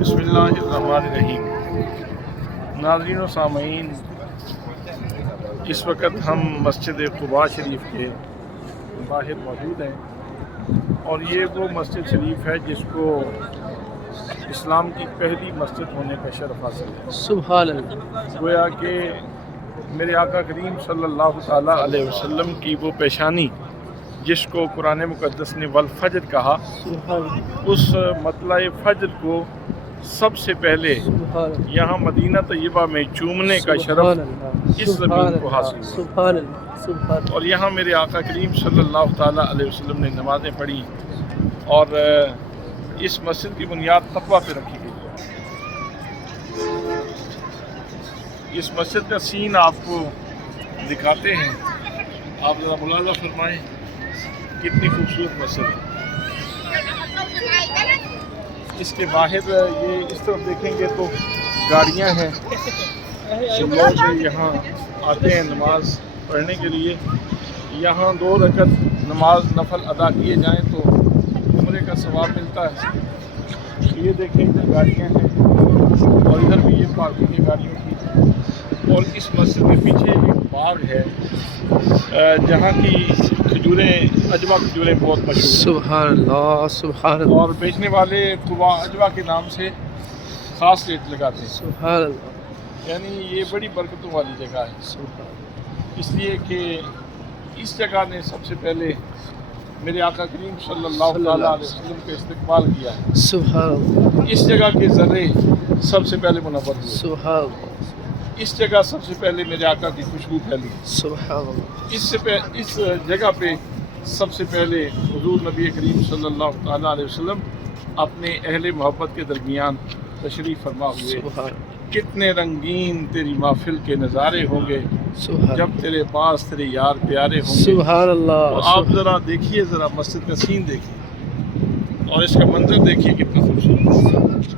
बिस्मिल्लाहिर्रहमानिर्रहीम। नाज़रीन व सामईन, इस वक्त हम मस्जिद क़ुबा शरीफ के बाहर मौजूद हैं और ये वो मस्जिद शरीफ है जिसको इस्लाम की पहली मस्जिद होने का शरफ हासिल है। सुभान अल्लाह। गोया कि मेरे आका करीम सल्लल्लाहु ताला अलैहि वसल्लम की वो पेशानी जिसको कुरान मुक़द्दस ने वल फज्र कहा, उस मतला फज्र को सबसे पहले यहाँ मदीना तय्यबा में चूमने का शरफ इस ज़मीन को हासिल हुआ। और यहाँ मेरे आका करीम सल्लल्लाहु ताला अलैहि वसल्लम ने नमाज़ें पढ़ी और इस मस्जिद की बुनियाद तक़वा पे रखी गई है। इस मस्जिद का सीन आपको दिखाते हैं, आप ज़रा मुलाज़ा फरमाएँ कितनी खूबसूरत मस्जिद है। इसके बाहर ये इस तरफ देखेंगे तो गाड़ियां हैं, तो लोग यहाँ आते हैं नमाज पढ़ने के लिए। यहाँ 2 रकत नमाज नफल अदा किए जाएं तो उम्रे का सवाब मिलता है। ये देखें इधर गाड़ियाँ हैं और इधर भी ये पार्किंग है गाड़ियों की। और इस मस्जिद के पीछे एक बाग है जहाँ की खजूरें अजवा खजूरें बहुत मशहूर हैं। सुभान अल्लाह, सुभान अल्लाह। और बेचने वाले कुबा अजवा के नाम से ख़ास रेट लगाते हैं। सुभान अल्लाह। यानी ये बड़ी बरकतों वाली जगह है, इसलिए कि इस जगह ने सबसे पहले मेरे आका करीम सल्लल्लाहु अलैहि वसल्लम का इस्तकबाल किया है। सुभान अल्लाह। इस जगह के ज़र्रे सबसे पहले मुनव्वर हुए। सुभान अल्लाह। इस जगह सबसे पहले मेरे आका की खुशबू फैली। सुभान अल्लाह। इस जगह पे सबसे पहले हुजूर नबी करीम सल्लल्लाहु अलैहि वसल्लम अपने अहले मोहब्बत के दरमियान तशरीफ़ फरमा हुए। कितने रंगीन तेरी महफिल के नज़ारे होंगे जब तेरे पास तेरे यार प्यारे होंगे। सुभान अल्लाह। तो आप ज़रा देखिए, ज़रा मस्जिद का सीन देखिए और इसका मंजर देखिए कितना खूबसूरत।